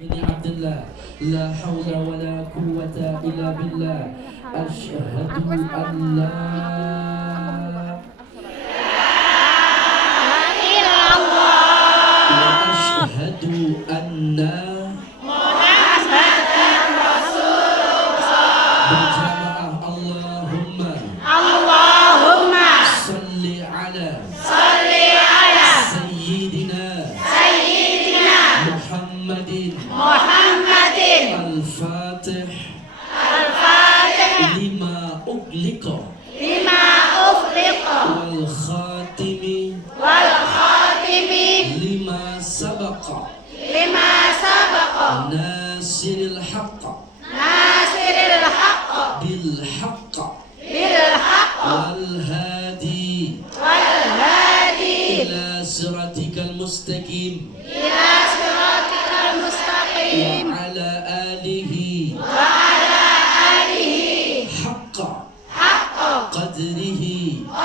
بن عبد الله لا حول ولا قوة إلا بالله أشهد أن لا وأشهد أن berjamaah Allahumma salli ala Sayyidina Muhammadin al-Fatih lima ughliqa wal khatimi lima sabaqa nasiril haqqa bil haqqa wal hadi ila siratikal mustaqim wa ala alihi haqqa qadrihi wa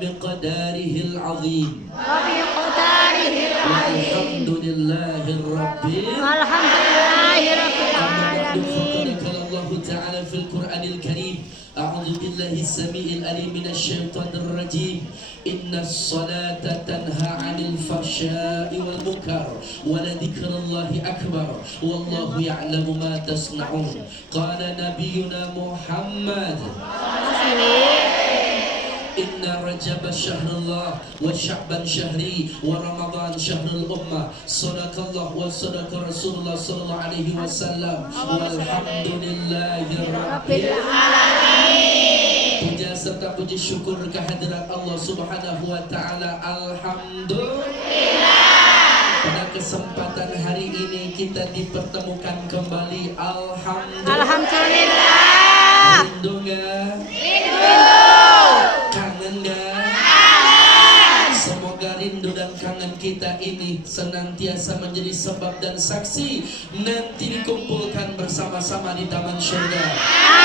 miqdarihi al-azim walhamdulillahi rabbil alamin. Allah Ta'ala fil Qur'anil Karim a'udzu billahi as-sami'il alim minasy syaithanir rajim innas salata tanha 'anil fahsya'i wal munkar wa la dzikrullahi akbar wallahu ya'lamu ma tasna'un qala nabiyyuna Muhammad Inna Rajab syahrullah wa Sya'ban syahri wa Ramadan syahrul ummah sadaqallah wa sadaqa Rasulullah sallallahu alaihi wasallam walhamdulillahi rabbil alamin. Puja serta puji syukur kehadirat Allah Subhanahu wa taala. Alhamdulillah. Pada kesempatan hari ini kita dipertemukan kembali. Alhamdulillah. Rindu enggak? Rindu. Kangen gak? Semoga rindu dan kangen kita ini senantiasa menjadi sebab dan saksi nanti dikumpulkan bersama-sama di taman surga.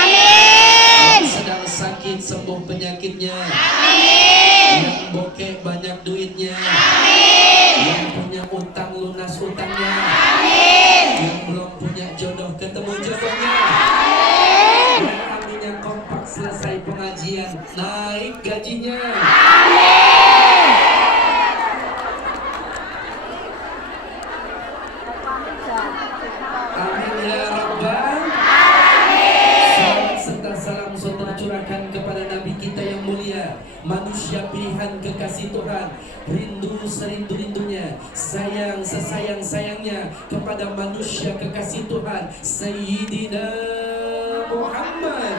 Amin. Yang sedang sakit sembuh penyakitnya. Amin. Yang bokeh banyak duitnya. Amin. Yang punya utang lunas utangnya. Amin. Yang belum punya jodoh ketemu jodohnya. Amin. Yang aminnya kompak selesai pengajian naik gajinya. Amin. Amin ya rabbal alamin. Salam serta salam tercurahkan kepada Nabi kita yang mulia, manusia pilihan kekasih Tuhan, rindu serindu-rindunya, sayang sesayang-sayangnya kepada manusia kekasih Tuhan, Sayyidina Muhammad.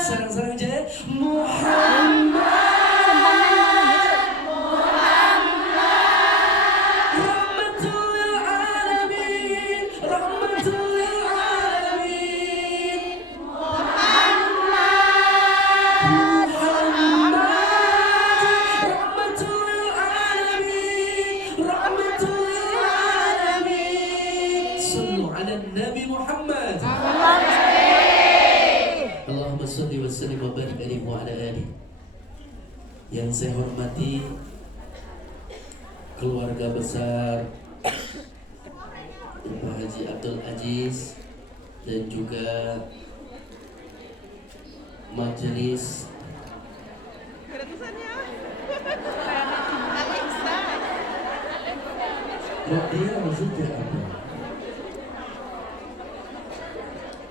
Sarang-sarang aja Muhammad rahmatul alamin rahmatul alamin Muhammad rahmatul alamin rahmatul alamin. Sallu ala Nabi Muhammad. Allahumma sholli wa sallim wa barik alaihi wa ala alihi. Yang saya hormati keluarga besar Bapak Haji Abdul Aziz dan juga majelis Dia maksudnya apa?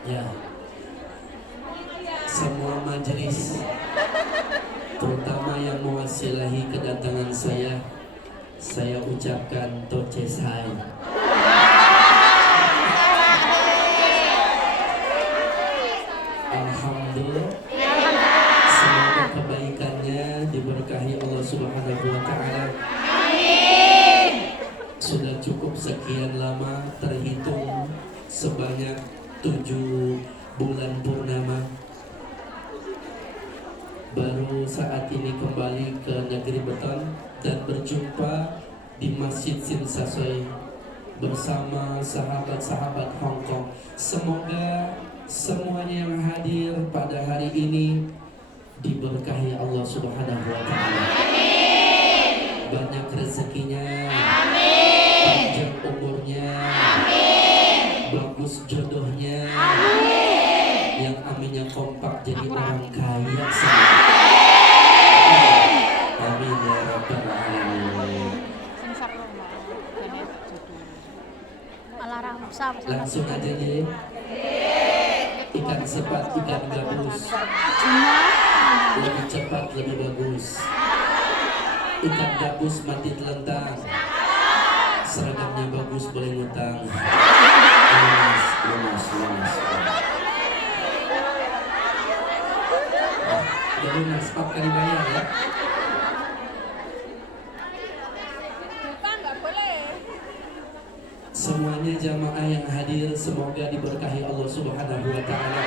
Ya, semua majelis, terutama yang mewasilahi kedatangan saya ucapkan Toces Hai. Alhamdulillah, semoga kebaikannya diberkahi Allah Subhanahu wa Ta'ala. Sudah cukup sekian lama, terhitung sebanyak 7 bulan purnama, baru saat ini kembali ke negeri Beton dan berjumpa di Masjid Sinsasoy bersama sahabat-sahabat Hong Kong. Semoga semuanya yang hadir pada hari ini diberkahi Allah Subhanahu wa Ta'ala. Banyak rezekinya, panjang umurnya, bagus jodohnya, yang aminnya kompak jadi orang kaya semua. Amin ya rabbal alamin. Langsung aja deh. Ikan sepat, ikan gabus, lebih cepat lebih bagus. Ikan gabus mati telentang, seragamnya bagus boleh ngutang. Lunas. Udah lunas, 4 kali bayar ya. Semuanya jamaah yang hadir semoga diberkahi Allah Subhanahu wa Ta'ala.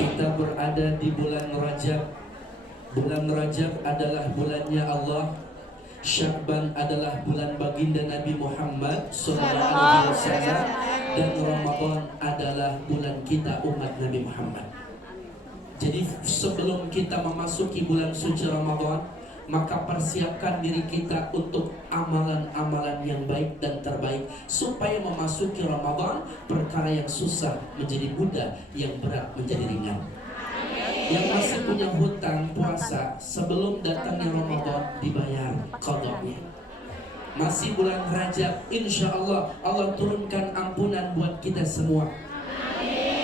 Kita berada di bulan Rajab. Bulan Rajab adalah bulannya Allah. Sya'ban adalah bulan baginda Nabi Muhammad sallallahu alaihi wasallam, dan Ramadan adalah bulan kita umat Nabi Muhammad. Jadi sebelum kita memasuki bulan suci Ramadan, maka persiapkan diri kita untuk amalan-amalan yang baik dan terbaik, supaya memasuki Ramadan perkara yang susah menjadi mudah, yang berat menjadi ringan. Yang masih punya hutang puasa sebelum datangnya Ramadan dibayar qadanya. Masih bulan Rajab, insya Allah Allah turunkan ampunan buat kita semua.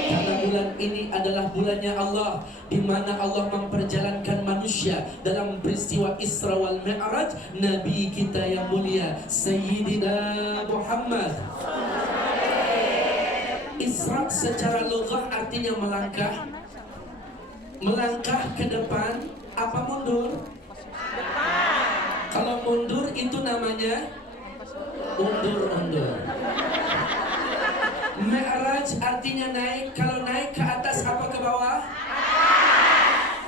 Karena bulan ini adalah bulannya Allah, di mana Allah memperjalankan manusia dalam peristiwa Isra wal Mi'raj. Nabi kita yang mulia Sayyidina Muhammad. Isra secara lughah artinya melangkah. Melangkah ke depan, apa mundur? Kalau mundur itu namanya undur-undur. Mi'raj artinya naik. Kalau naik ke atas apa ke bawah?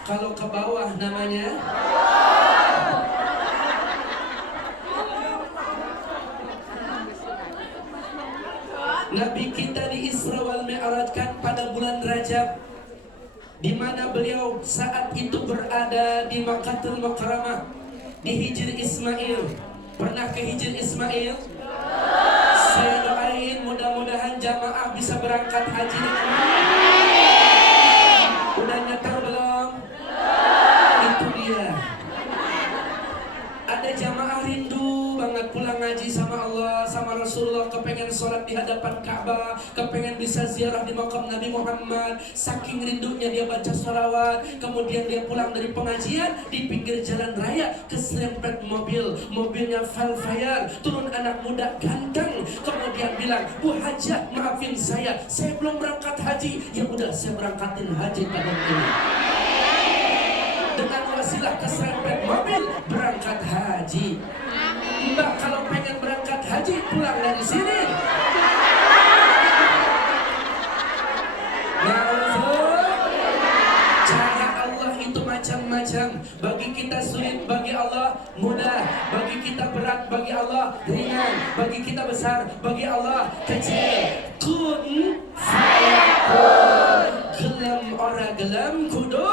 Kalau ke bawah namanya Nabi kita di Isra wal Mi'raj kan pada bulan Rajab, di mana beliau saat itu berada di Makkahul Mukarramah, di Hijr Ismail. Pernah ke Hijr Ismail? Saya doain mudah-mudahan jamaah bisa berangkat haji dengan udah nyetar belum? Itu dia. Ada jamaah rindu banget pulang ngaji sama Allah, sama Rasulullah, kepengen sholat di hadapan Ka'bah, kepengen bisa ziarah di makam Nabi Muhammad. Saking rindunya dia baca sholawat, kemudian dia pulang dari pengajian, di pinggir jalan raya keserempet mobilnya Velfire, turun anak muda ganteng, kemudian bilang, Bu Hajah maafin saya belum berangkat haji. Ya udah, saya berangkatin haji tahun ini. Dengan wasilah keserempet mobil berangkat haji. Mbak kalau pengen berangkat haji pulang dari sini. Cara Allah itu macam-macam. Bagi kita sulit, bagi Allah mudah. Bagi kita berat, bagi Allah ringan. Bagi kita besar, bagi Allah kecil. Kun fayakun. Gelem ora gelem kudu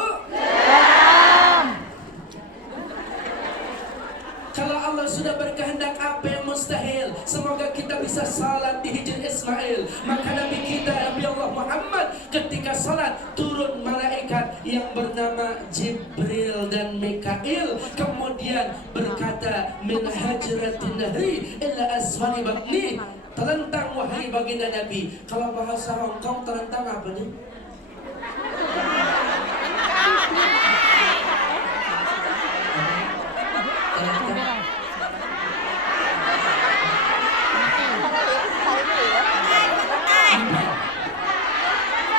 kalau Allah sudah berkehendak, apa yang mustahil? Semoga kita bisa salat di Hijr Ismail. Maka Nabi kita Nabi Allah Muhammad ketika salat, turun malaikat yang bernama Jibril dan Mikail, kemudian berkata, min hajratin nahri illa asfali batni. Terentang wahai baginda Nabi. Kalau bahasa Hong Kong terentang apa nih? Terentang.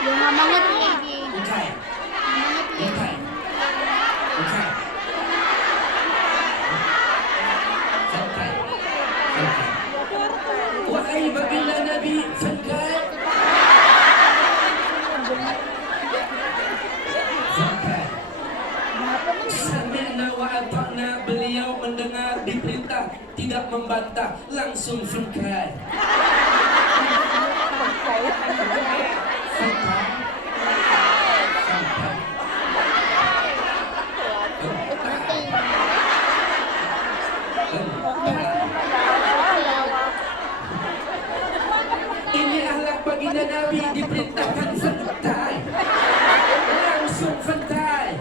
Yung mga lady. Okay. Okay. Okay. Santai. Santai. Wahai baginda Nabi, santai. Santai. Sami'na wa ata'na, beliau mendengar diperintah, tidak membantah, langsung santai. Santai. Ini akhlak baginda Nabi, diperintahkan santai, langsung santai.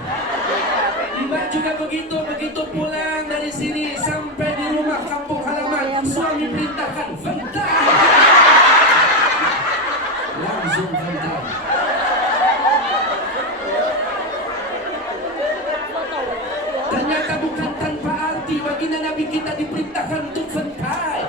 Mbak juga begitu, begitu pulang dari sini sampai di rumah kampung halaman, suami perintahkan santai, langsung santai. Ternyata bukan tanpa arti baginda Nabi kita diperintahkan untuk santai.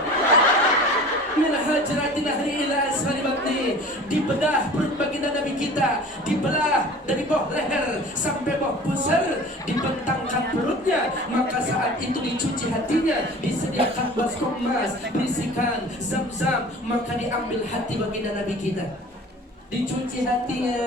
Min hajratin ahli ila asfali batni, dibedah perut baginda Nabi kita, dibelah dari bawah leher sampai bawah pusar, dibentangkan perutnya, maka saat itu dicuci hatinya, disediakan baskom emas, berisikan zam-zam, maka diambil hati baginda Nabi kita, dicuci hatinya,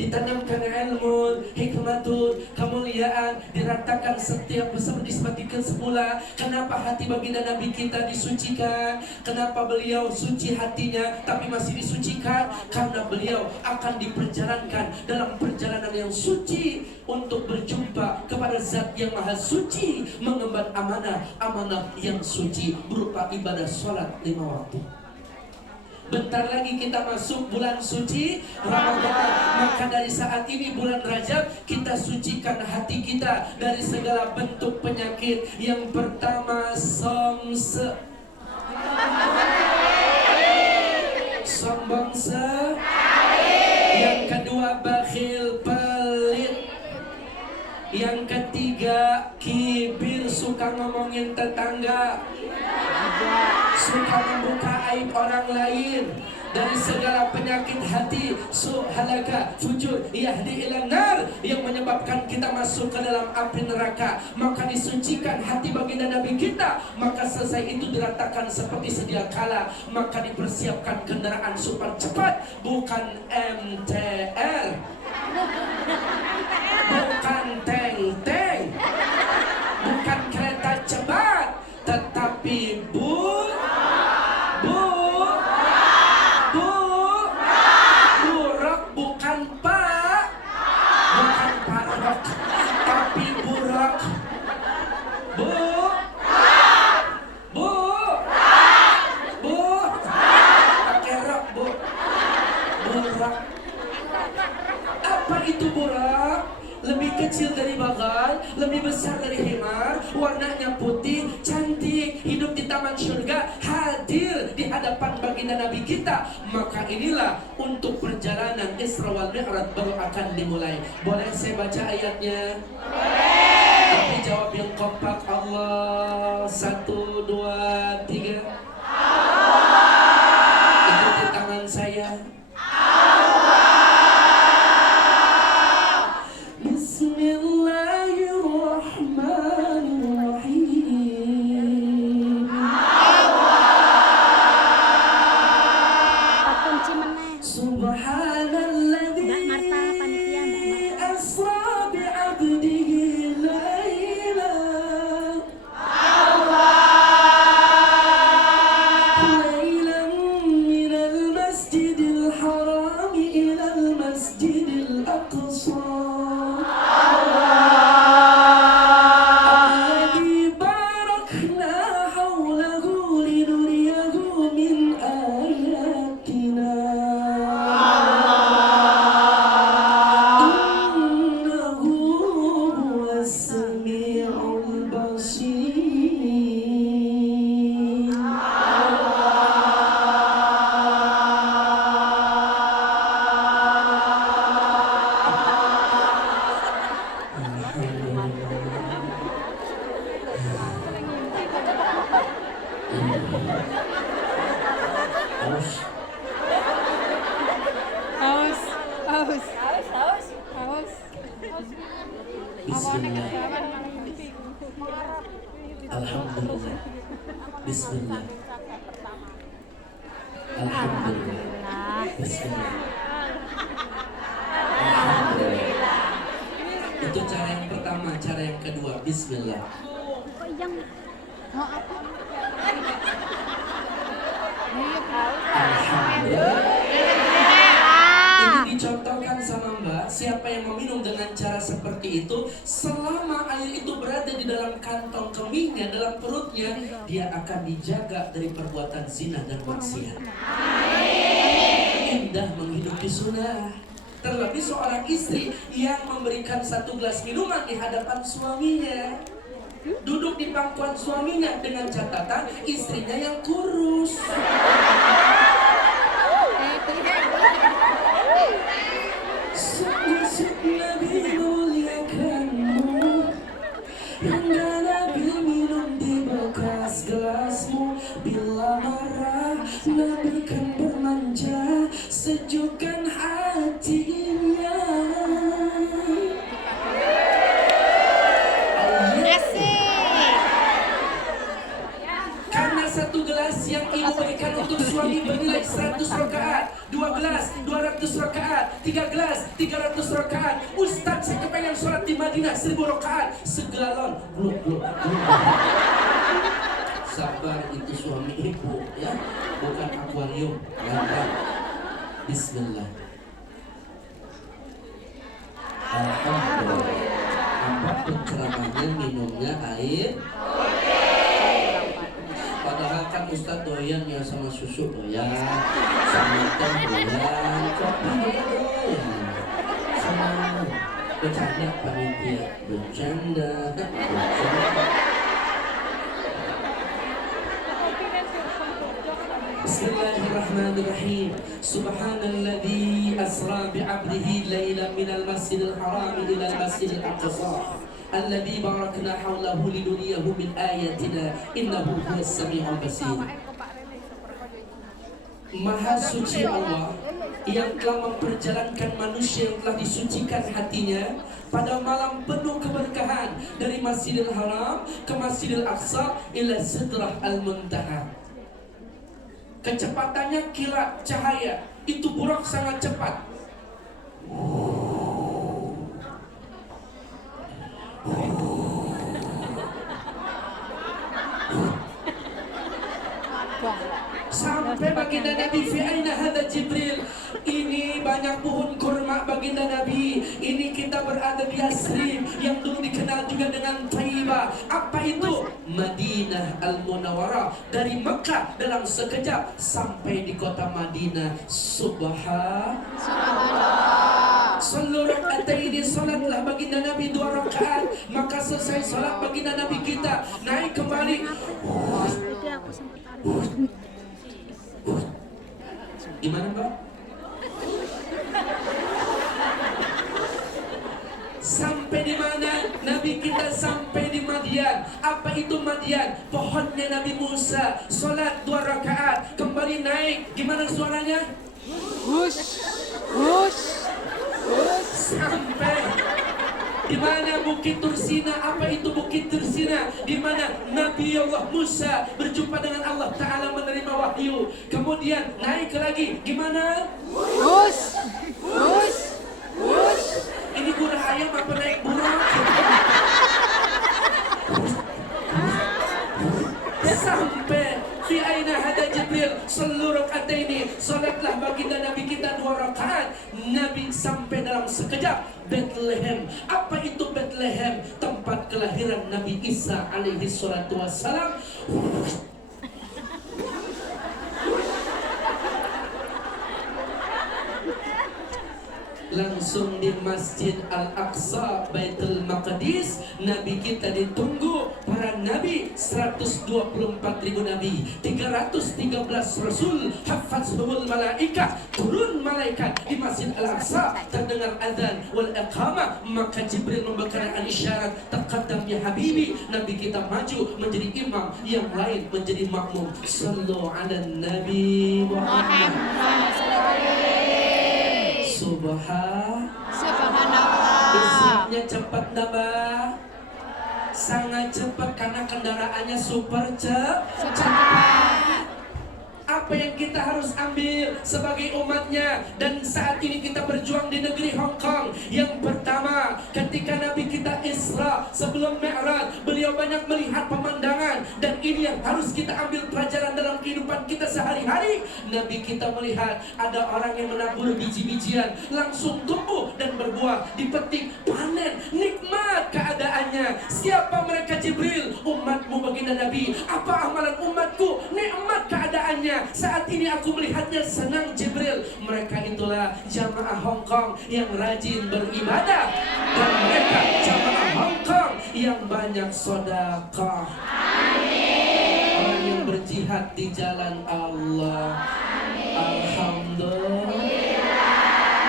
ditanamkan ilmu, hikmatun, kemuliaan, diratakan setiap disebatikan semula. Kenapa hati baginda Nabi kita disucikan? Kenapa beliau suci hatinya tapi masih disucikan? Karena beliau akan diperjalankan dalam perjalanan yang suci untuk berjumpa kepada zat yang maha suci, mengemban amanah yang suci berupa ibadah sholat 5 waktu. Bentar lagi kita masuk bulan suci Ramadan. Maka dari saat ini bulan Rajab, kita sucikan hati kita dari segala bentuk penyakit. Yang pertama sombong, yang kedua bakhil, pelit, yang ketiga kibir, suka ngomongin tetangga, suka membuka aib orang lain. Dari segala penyakit hati, halaka, fujur, yahdi ilan nar, yang menyebabkan kita masuk ke dalam api neraka. Maka disucikan hati baginda Nabi kita. Maka selesai itu diratakan seperti sedia kala. Maka dipersiapkan kendaraan super cepat, bukan MTR, bukan teng-teng, bukan kereta cepat, tetapi buruk, bukan parok, tapi buruk, pakai rok, burak. Apa itu burak? Lebih kecil dari bagal, lebih besar dari himar, warnanya putih, cantik, hidup di taman surga, hadir di hadapan baginda Nabi kita. Maka inilah untuk perjalanan Isra wal Mi'raj baru akan dimulai. Boleh saya baca ayatnya? Boleh. Tapi jawab yang kompak. Allah. 1, 2, 3. Allah. Ikuti tangan saya. Bismillah. Alhamdulillah. Bismillah. Alhamdulillah. Bismillah. Alhamdulillah. Itu cara yang pertama, cara yang kedua. Bismillah. Kok yang mau apa? Alhamdulillah. Ini dicontohkan sama Mbak, siapa yang meminum dengan cara seperti itu, selama air itu berada di dalam kantong kemihnya, dalam perutnya, dia akan dijaga dari perbuatan zina dan maksiat. Indah menghidupi sunnah. Terlebih seorang istri yang memberikan satu gelas minuman di hadapan suaminya, duduk di pangkuan suaminya dengan catatan istrinya yang kurus. Sungguh Nabi muliakanmu, hingga Nabi minum di bekas gelasmu. Bila marah Nabi kan bermanja, sejukkan hatinya. Karena satu gelas yang ibu berikan untuk suami bernilai 100 rakaat, 2 gelas 200 rakaat, 3 gelas 300 rakaat. Ustaz, saya kepengen sholat di Madinah 1000 rakaat, segalon. Belum. Sabar, itu suami ibu ya, bukan akuarium. Bismillah. Alhamdulillah. Apapun ceramahnya, minumnya air. Padahal kan Ustadz doyan ya sama susu doyan, sama teh doyan, kopi doyan, sama bercanda panitia, bercanda. Bismillahirrahmanirrahim. Subhanalladzi asra bi'abdihi laylan minal masjidil haram ilal masjidil aqsa alladzi barakna hawlahu linuriyahu min ayatina innahu huwas sami'ul basir. Maha suci Allah yang telah memperjalankan manusia yang telah disucikan hatinya pada malam penuh keberkahan dari Masjidil Haram ke Masjidil Aqsa ila Sidrah al-Muntaha. Kecepatannya kilat cahaya, itu burak sangat cepat. Sampai baginda Nabi, fi aina hadza Jibril, ini banyak pohon kurma baginda Nabi, ini kita berada di Yasrib yang dulu dikenal juga dengan Taibah. Apa itu? Madinah Al-Munawwarah. Dari Mekah dalam sekejap sampai di kota Madinah. Subhanallah. Sallu raka'ataini, salatlah baginda Nabi 2 rakaat. Maka selesai salat baginda Nabi kita naik kembali. Gimana Mbak? Sampai di mana? Nabi kita sampai di Madian. Apa itu Madian? Pohonnya Nabi Musa. Salat 2 rakaat, kembali naik. Gimana suaranya? Hush. Sampai di mana Bukit Tursina? Apa itu Bukit Tursina? Di mana Nabi Allah Musa berjumpa dengan Allah Ta'ala menerima wahyu. Kemudian naik lagi. Gimana? Hush. Ini gurah ayam apa naik burung? Sampai fi aina hada Jibril, sallu raka'ataini, salatlah baginda Nabi kita 2 rakaat. Nabi sampai dalam sekejap Bethlehem. Apa itu Bethlehem? Tempat kelahiran Nabi Isa alaihi salatu wassalam. Langsung di Masjid Al-Aqsa Baitul Maqdis, Nabi kita ditunggu para Nabi, 124.000 Nabi, 313 Rasul, hafazhumul malaikah, turun malaikat di Masjid Al-Aqsa. Terdengar azan wal iqamah, maka Jibril memberikan isyarat, taqaddam ya habibi. Nabi kita maju menjadi imam, yang lain menjadi makmum. Sallu ala Nabi Muhammad. Subhan dah bah. Sangat cepat karena kendaraannya super cepat. Apa yang kita harus ambil sebagai umatnya, dan saat ini kita berjuang di negeri Hong Kong. Yang pertama, ketika Nabi kita Isra sebelum Mi'raj, beliau banyak melihat pemandangan, dan ini yang harus kita ambil pelajaran dalam kehidupan kita sehari-hari. Nabi kita melihat ada orang yang menabur biji-bijian, langsung tumbuh dan berbuah, dipetik, panen, nikmat keadaannya. Siapa mereka? Jibril. Umatmu baginda Nabi. Apa amalan umatku? Nikmat keadaannya. Saat ini aku melihatnya, senang Jibril. Mereka itulah jamaah Hong Kong yang rajin beribadah, dan mereka jamaah Hong Kong yang banyak sedekah. Orang yang berjihad di jalan Allah. Alhamdulillah.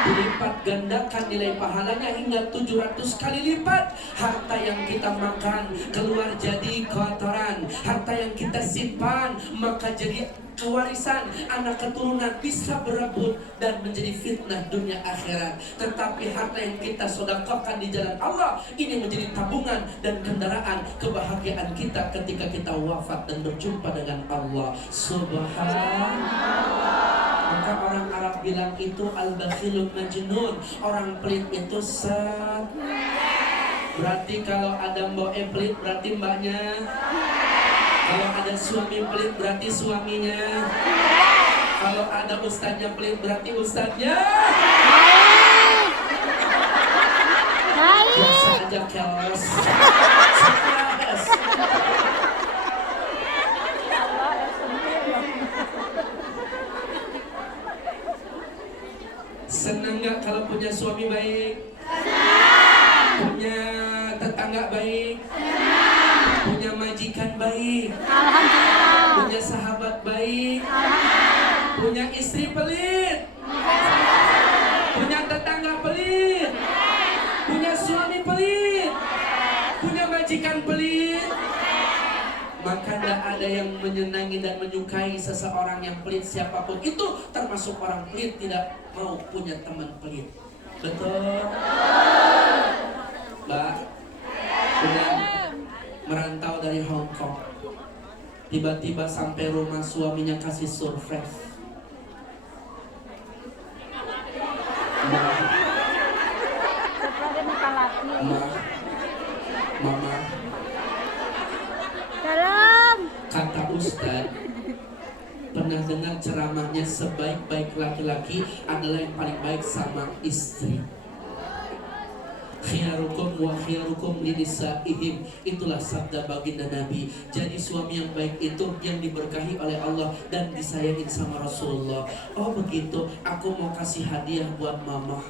Dilipat gandakan nilai pahalanya hingga 700 kali lipat. Harta yang kita makan keluar jadi kotoran, harta yang kita simpan maka jadi kewarisan, anak keturunan bisa berebut dan menjadi fitnah dunia akhirat. Tetapi harta yang kita sedekahkan di jalan Allah ini menjadi tabungan dan kendaraan kebahagiaan kita ketika kita wafat dan berjumpa dengan Allah Subhanallah. Maka orang Arab bilang itu al-bakhilun majnun, orang pelit itu set. Berarti kalau ada mbak pelit berarti mbaknya. Kalau ada suami pelit berarti suaminya. Kalau ada ustadznya pelit berarti ustadznya. Biasa aja keles. Senang nggak kalau punya suami baik? Senang. Punya tetangga baik? Senang. Punya majikan baik? Alhamdulillah. Punya sahabat baik? Alhamdulillah. Punya istri pelit? Punya tetangga pelit? Punya suami pelit? Punya majikan pelit? Maka tidak ada yang menyenangi dan menyukai seseorang yang pelit siapapun itu, termasuk orang pelit tidak mau punya teman pelit. Betul? Mbak, sudah merantau dari Hong Kong, tiba-tiba sampai rumah suaminya kasih surprise. Mama, kata Ustadz, pernah dengar ceramahnya sebaik-baik laki-laki adalah yang paling baik sama istri. Khiyarukum wa khiyarukum linisaihim, itulah sabda baginda Nabi. Jadi suami yang baik itu yang diberkahi oleh Allah dan disayangin sama Rasulullah. Oh begitu, aku mau kasih hadiah buat mama.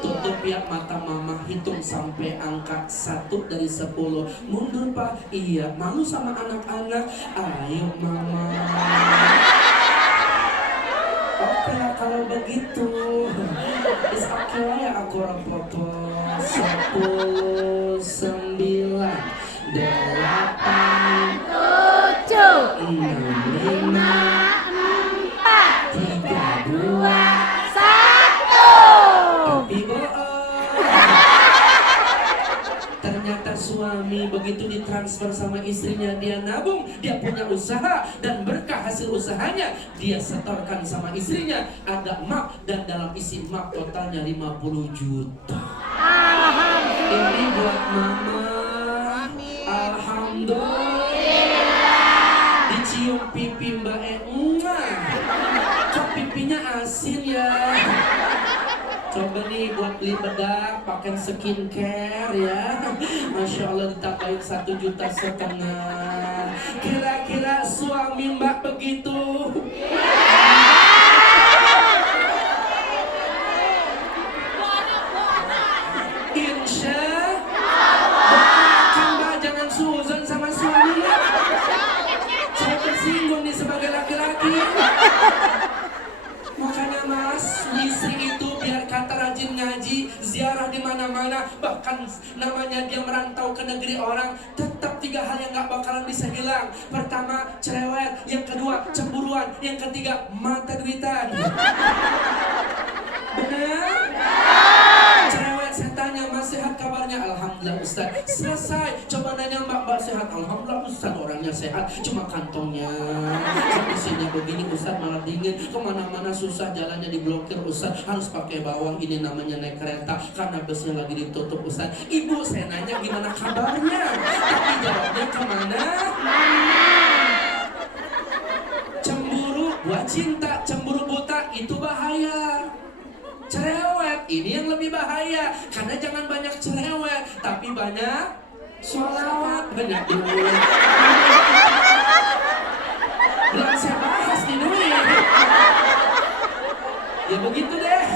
Tutup ya mata mama, hitung sampai angka 1 dari 10. Mundur pak, iya malu sama anak-anak. Ayo mama. Oke lah kalau begitu. Is oke lah ya aku rapopo. 10, 9, 8, 7, 6, 5, 4, 3, 2, ternyata suami begitu ditransfer sama istrinya, dia nabung, dia punya usaha, dan berkah hasil usahanya dia setorkan sama istrinya. Ada map, dan dalam isi map totalnya 50 juta. Ini buat mama. Alhamdulillah. Dicium pipi mbak kok pipinya asin ya. Coba nih buat beli bedak, pakai skincare ya. Masya Allah ditambahin 1,5 juta. Kira-kira suami mbak begitu? Insya Allah. Mbak jangan suzon sama suami. Saya tersinggung nih sebagai laki-laki. Makanya mas, istri itu biar kata rajin ngaji, ziarah di mana-mana, bahkan namanya dia merantau ke negeri orang, tetap 3 hal yang gak bakalan bisa hilang. Pertama, cerewet. Yang kedua, cemburuan. Yang ketiga, mata duitan. Benar? Cerewet, saya tanya mas, sehat kabarnya? tanya, alhamdulillah Ustaz. Selesai, coba nanya mbak sehat, alhamdulillah Ustaz, orangnya sehat, cuma kantongnya kondisinya begini Ustaz, malah dingin, kemana-mana susah, jalannya diblokir Ustaz, harus pakai bawang, ini namanya naik kereta karena busnya lagi ditutup Ustaz. Ibu, saya nanya gimana kabarnya, tapi jawabnya kemana? Cemburu buat cinta, cemburu buta itu bahaya. Cerewet ini yang lebih bahaya, karena jangan banyak cerewet tapi banyak sholawat, banyak duit. Belum saya bahas di duit. Ya begitu deh.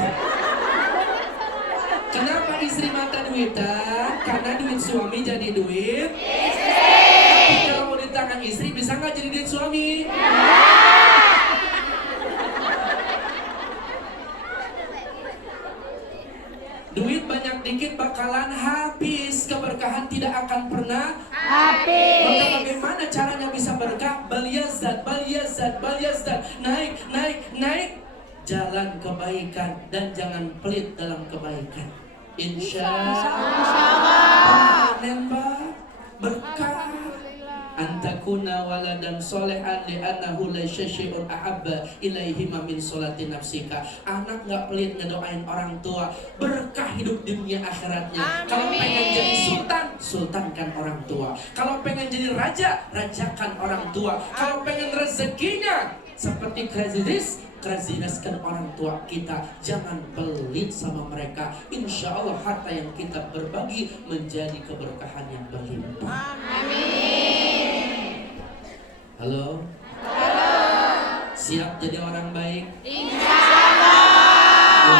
Kenapa istri mata duitan? Karena duit suami jadi duit istri. Tapi kalau mau di tangan istri bisa nggak jadi duit suami? Duit banyak dikit bakalan habis, keberkahan tidak akan pernah habis. Maka bagaimana caranya bisa berkah? Baliyazat, naik. Jalan kebaikan dan jangan pelit dalam kebaikan. Insya Allah. Panen berkah. Antakuna waladan solehan li'annahu la syai'un ahabba ilaihi min sholati nafsika. Anak gak pelit ngedoain orang tua, berkah hidup di dunia akhiratnya. Kalau pengen jadi sultan, sultankan orang tua. Kalau pengen jadi raja, rajakan orang tua. Kalau pengen rezekinya seperti craziness-kan orang tua kita, jangan pelit sama mereka. Insya Allah harta yang kita berbagi menjadi keberkahan yang berlimpah. Amin. Halo? Siap jadi orang baik? Insya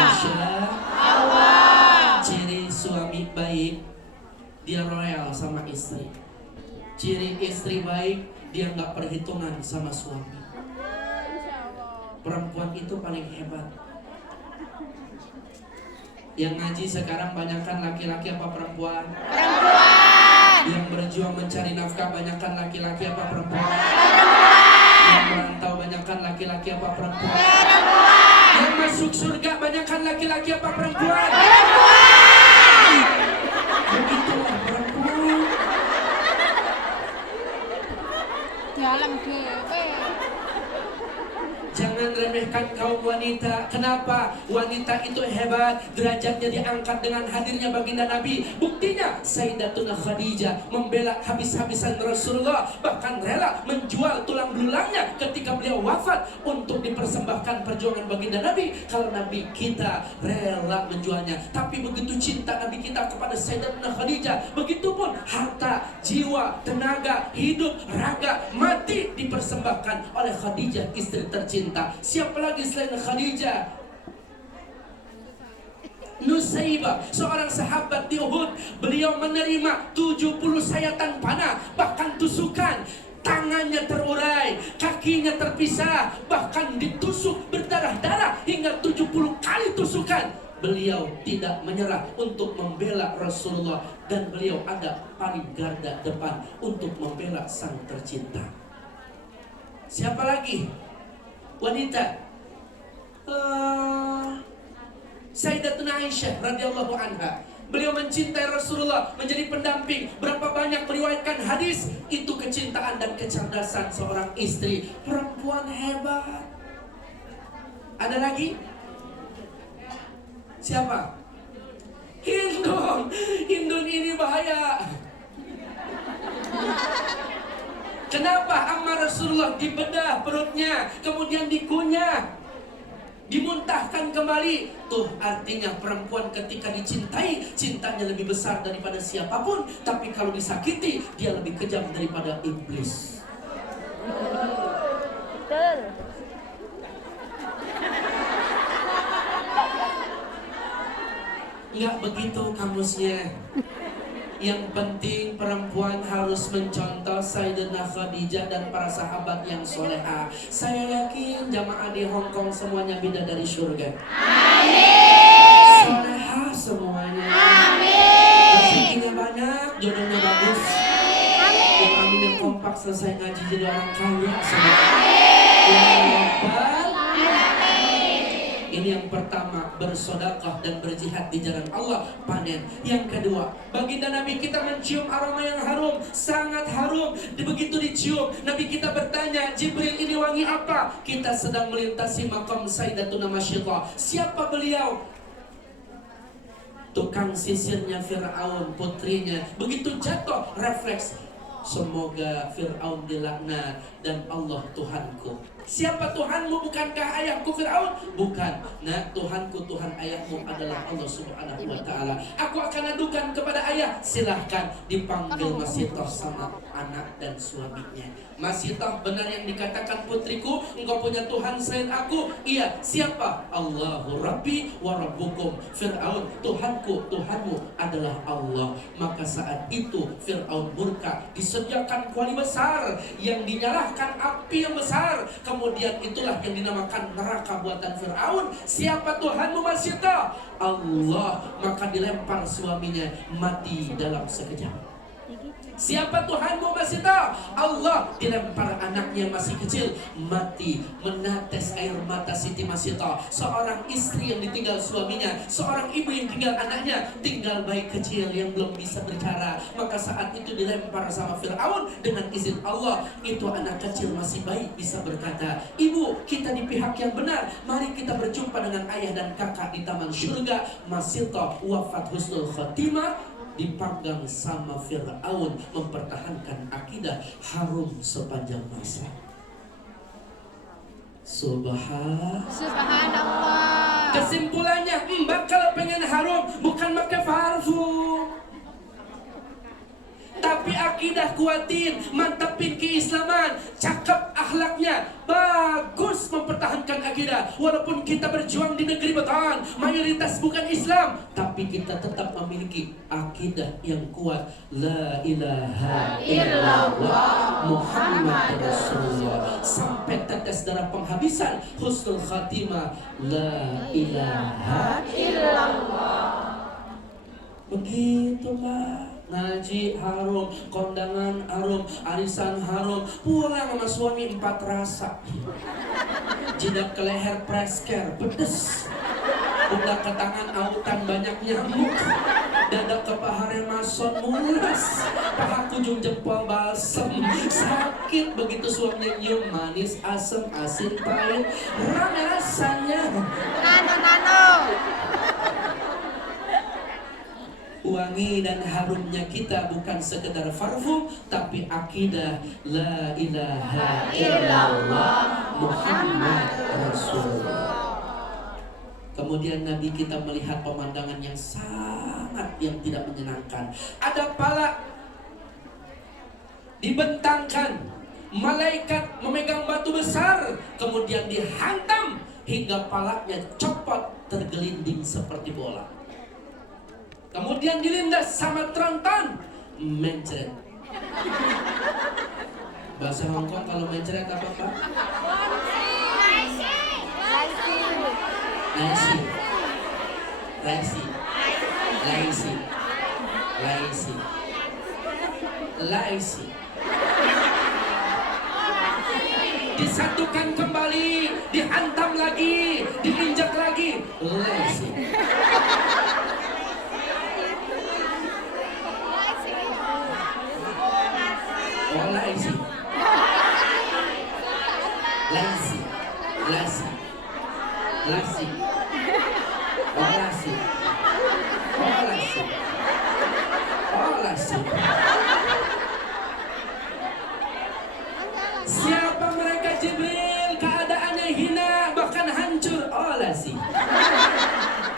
Allah. Ciri suami baik, dia royal sama istri. Ciri istri baik, dia nggak perhitungan sama suami. Perempuan itu paling hebat. Yang ngaji sekarang banyakkan laki-laki apa perempuan? Yang berjuang mencari nafkah banyakkan laki-laki apa perempuan? Yang merantau banyakkan laki-laki apa perempuan? Yang masuk surga banyakkan laki-laki apa perempuan? Begitulah perempuan. Dalam ke. Jangan remehkan kaum wanita. Kenapa? Wanita itu hebat, derajatnya diangkat dengan hadirnya baginda Nabi. Buktinya Sayyidatuna Khadijah membela habis-habisan Rasulullah, bahkan rela menjual tulang belulangnya ketika beliau wafat untuk dipersembahkan perjuangan baginda Nabi. Kalau Nabi kita rela menjualnya, tapi begitu cinta Nabi kita kepada Sayyidatuna Khadijah, begitupun harta, jiwa, tenaga, hidup, raga, mati dipersembahkan oleh Khadijah, istri tercinta. Siapa lagi selain Khadijah? Nusaibah, seorang sahabat di Uhud. Beliau menerima 70 sayatan panah, bahkan tusukan. Tangannya terurai, kakinya terpisah, bahkan ditusuk berdarah-darah hingga 70 kali tusukan. Beliau tidak menyerah untuk membela Rasulullah, dan beliau ada paling garda depan untuk membela sang tercinta. Siapa lagi? Wanita. Sayyidatuna Aisyah radhiyallahu anha. Beliau mencintai Rasulullah, menjadi pendamping. Berapa banyak meriwayatkan hadis, itu kecintaan dan kecerdasan seorang istri. Perempuan hebat. Ada lagi? Siapa? Hindun ini bahaya. Kenapa? Amma Rasulullah dibedah perutnya, kemudian dikunyah, dimuntahkan kembali. Tuh artinya perempuan ketika dicintai, cintanya lebih besar daripada siapapun. Tapi kalau disakiti, dia lebih kejam daripada iblis. Betul. Nggak begitu kamusnya. Yang penting perempuan harus mencontoh Sayyidatuna Khadijah dan para sahabat yang soleha. Saya yakin jamaah di Hongkong semuanya bidadari surga. Amin. Soleha semuanya. Amin. Rezekinya banyak, jodohnya bagus. Amin. Yang amin yang kompak selesai ngaji jadi orang kaya semua. Amin. Ya Rabbal. Ini yang pertama, bersedekah dan berjihad di jalan Allah, panen. Yang kedua, baginda Nabi kita mencium aroma yang harum, sangat harum. Begitu dicium, Nabi kita bertanya, Jibril, ini wangi apa? Kita sedang melintasi makam Sayyidatuna Masyidah. Siapa beliau? Tukang sisirnya Fir'aun, putrinya. Begitu jatuh, refleks, semoga Fir'aun dilaknat dan Allah Tuhanku. Siapa Tuhanmu? Bukankah ayahku Fir'aun? Bukan. Nah, Tuhanku, Tuhan ayahmu adalah Allah Subhanahu wa ta'ala. Aku akan adukan kepada ayah. Silahkan dipanggil Masyidah sama anak dan suaminya. Masyidah, benar yang dikatakan putriku, engkau punya Tuhan selain aku? Iya. Siapa? Allahu Rabbi wa Rabbukum. Fir'aun, Tuhanku, Tuhanmu adalah Allah. Maka saat itu Fir'aun murka. Disediakan kuali besar yang dinyalakan api yang besar. Kemudian itulah yang dinamakan neraka buatan Fir'aun. Siapa Tuhanmu Masyidah? Allah. Maka dilempar suaminya, mati dalam sekejap. Siapa Tuhanmu Masyidah? Allah. Dilempar anaknya masih kecil, mati. Menetes air mata Siti Masyidah, seorang istri yang ditinggal suaminya, seorang ibu yang tinggal anaknya, tinggal bayi kecil yang belum bisa berbicara. Maka saat itu dilempar sama Fir'aun dengan izin Allah. Itu anak kecil masih bayi bisa berkata, ibu, kita di pihak yang benar. Mari kita berjumpa dengan ayah dan kakak di taman surga. Masyidah wafat husnul khatimah, dipanggang sama Fir'aun, mempertahankan akidah, harum sepanjang masa. Subhanallah. Kesimpulannya, mbak kalau pengen harum bukan pakai parfum, tapi akidah kuatin, mantapin keislaman, cakep akhlaknya, bagus mempertahankan akidah. Walaupun kita berjuang di negeri Bataan, mayoritas bukan Islam, tapi kita tetap memiliki akidah yang kuat. La ilaha illallah Muhammad Rasulullah. Sampai tetes darah penghabisan, husnul khatimah. La ilaha illallah. Begitu Pak. Ngaji harum, kondangan harum, arisan harum, pulang sama suami 4 rasa. Jidat ke leher presker, pedes. Pundak ke tangan autan banyak nyamuk. Dada ke paha remason mulas. Paha kunjung jempol balsem, sakit. Begitu suaminya nyium, manis, asem, asin, pahit, rame rasanya. Nano. Wangi dan harumnya kita bukan sekedar parfum, tapi akidah la ilaha illallah Muhammad Rasulullah. Kemudian Nabi kita melihat pemandangan yang sangat yang tidak menyenangkan. Ada pala dibentangkan, malaikat memegang batu besar, kemudian dihantam hingga palanya copot tergelinding seperti bola. Kemudian dilindas sama tronton, mencret. Bahasa Hongkong kalau mencret apa Pak? Laisi. Laisi. Laisi. Laisi. Laisi. Disatukan kembali, dihantam lagi, diinjak lagi. Laisi. Oh, laisi. Laisi. Laisi. Laisi. Oh, laisi. Oh, laisi. Oh, laisi. Siapa mereka Jibril? Keadaannya hina, bahkan hancur. Oh, laisi.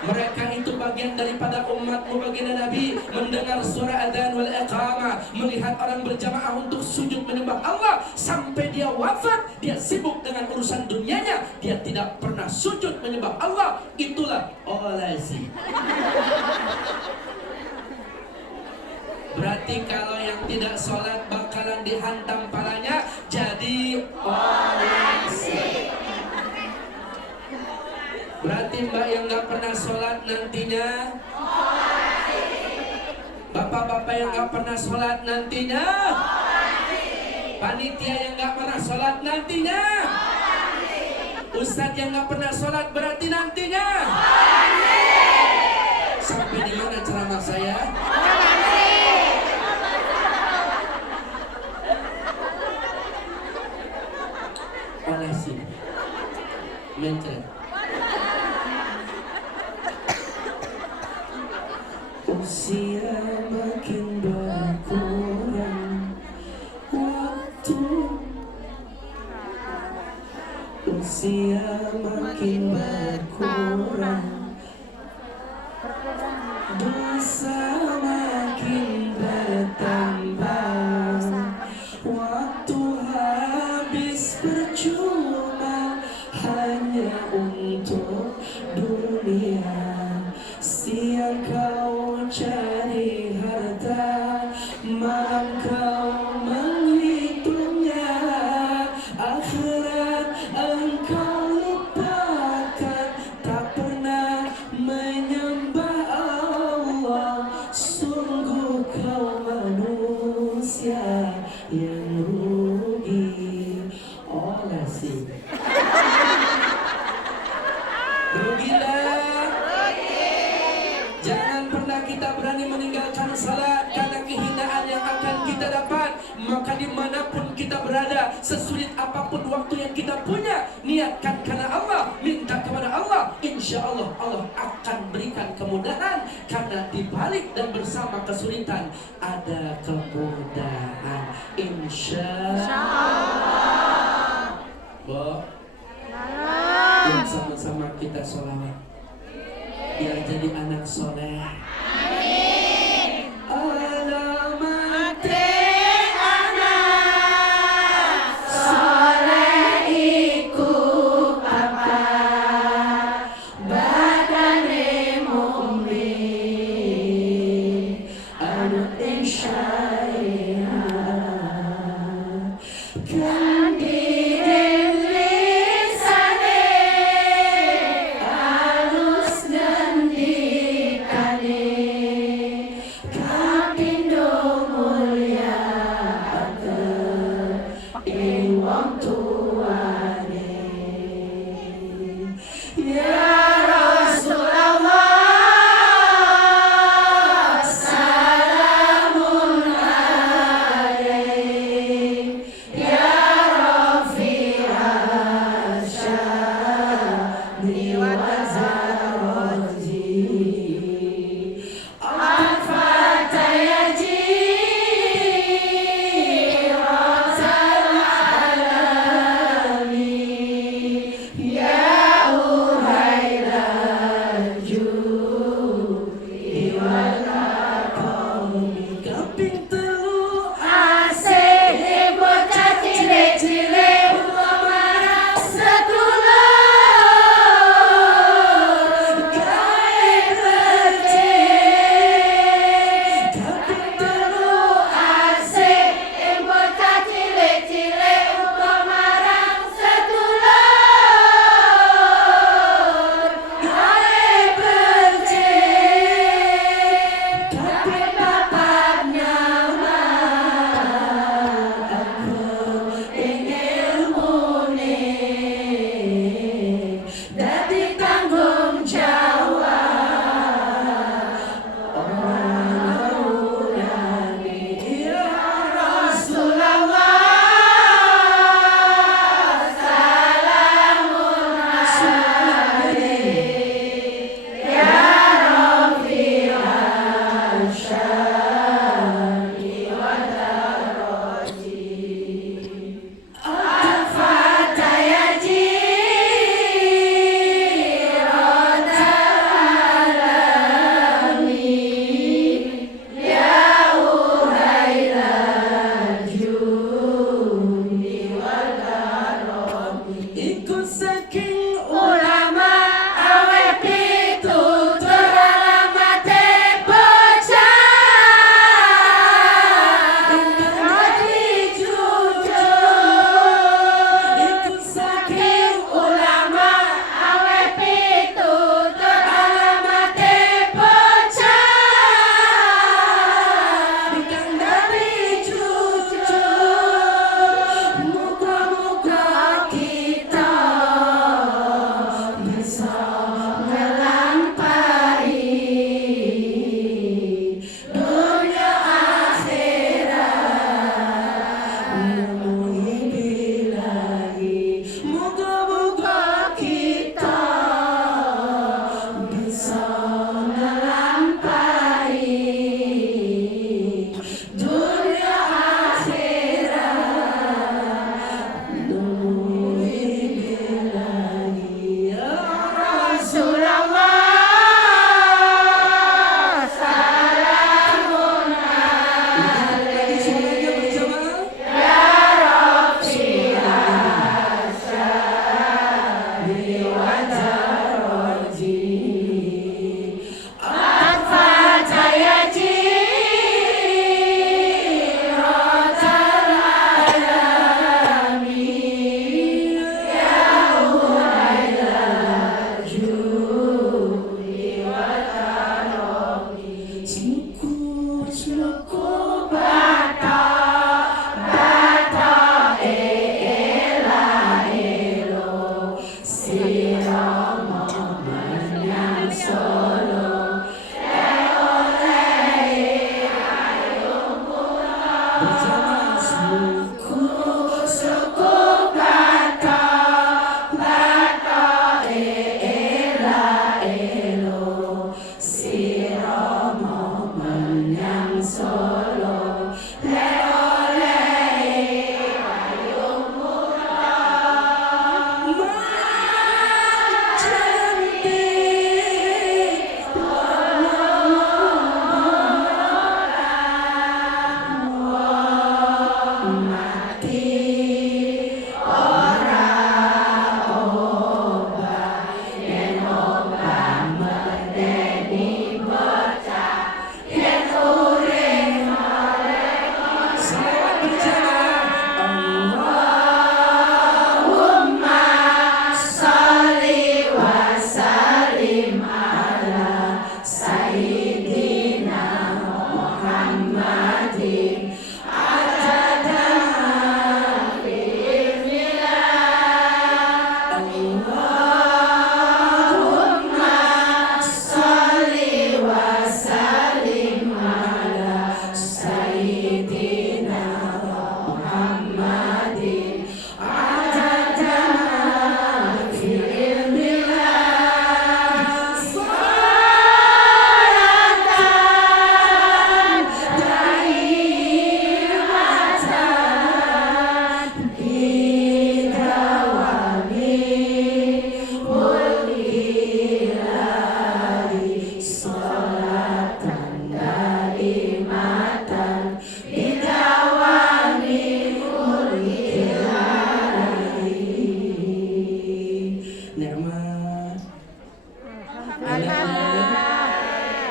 Mereka itu bagian daripada umatmu baginda Nabi, mendengar suara adzan wal iqamah, melihat orang berjamaah untuk sujud menyembah Allah sampai dia wafat. Dia sibuk dengan urusan dunianya, dia tidak pernah sujud menyembah Allah. Itulah olazi. Berarti kalau yang tidak sholat bakalan dihantam palanya, jadi olazi. Berarti mbak yang gak pernah sholat nantinya, bapak-bapak yang gak pernah sholat nantinya, panitia yang gak pernah sholat nantinya, Ustadz yang nggak pernah sholat berarti nantinya sampai di mana ceramah saya? Olesi mencret. Usia makin berkurang, waktu usia makin berkurang, dosa makin bertambah, waktu habis percuma hanya untuk dunia. Siang kau cari harta, malam kau menghitungnya, akhirat engkau lupakan, tak pernah menyembah Allah. Sungguh kau manusia yang rugi. Olesi rugilah. Jangan pernah kita berani meninggalkan salat karena kehinaan yang akan kita dapat. Maka dimanapun kita berada, sesulit apapun waktu yang kita punya, niatkan karena Allah, minta kepada Allah. Insya Allah Allah akan berikan kemudahan, karena dibalik dan bersama kesulitan ada kemudahan. Insya Allah. Bo, sama-sama kita sholawat biar jadi anak soleh. Amin. Alamat anak soleh iku papa badane mumbi anu syariah kan lisane alus ngendikan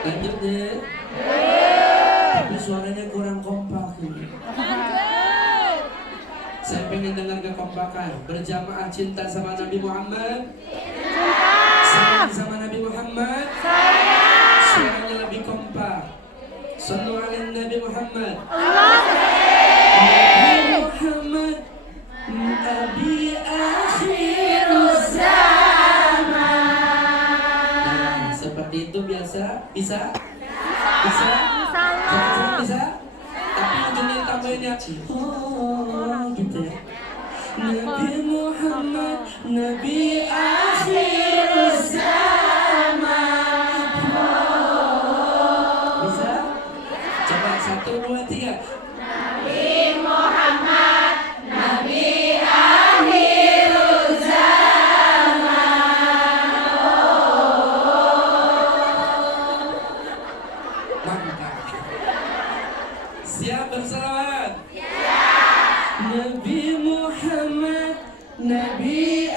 Lanjut deh. Tapi suaranya kurang kompak ini. Saya pengen dengar kekompakan. Berjamaah cinta sama Nabi Muhammad. Sayang sama Nabi Muhammad. Suaranya lebih kompak. Sallu ala Nabi Muhammad. Nabi Muhammad, Nabi akhiruz zaman. Nah, seperti itu biasa? Bisa? Bisa? Jangan bisa? Tapi ujungnya tambahinnya oh gitu ya. Nabi Muhammad, Nabi akhiruz zaman. Bisa? Coba 1, 2, 3. Nabi Muhammad, Nabi akhiruz zaman. Mantap. Siap berselawat? Siap. Nabi Muhammad, Nabi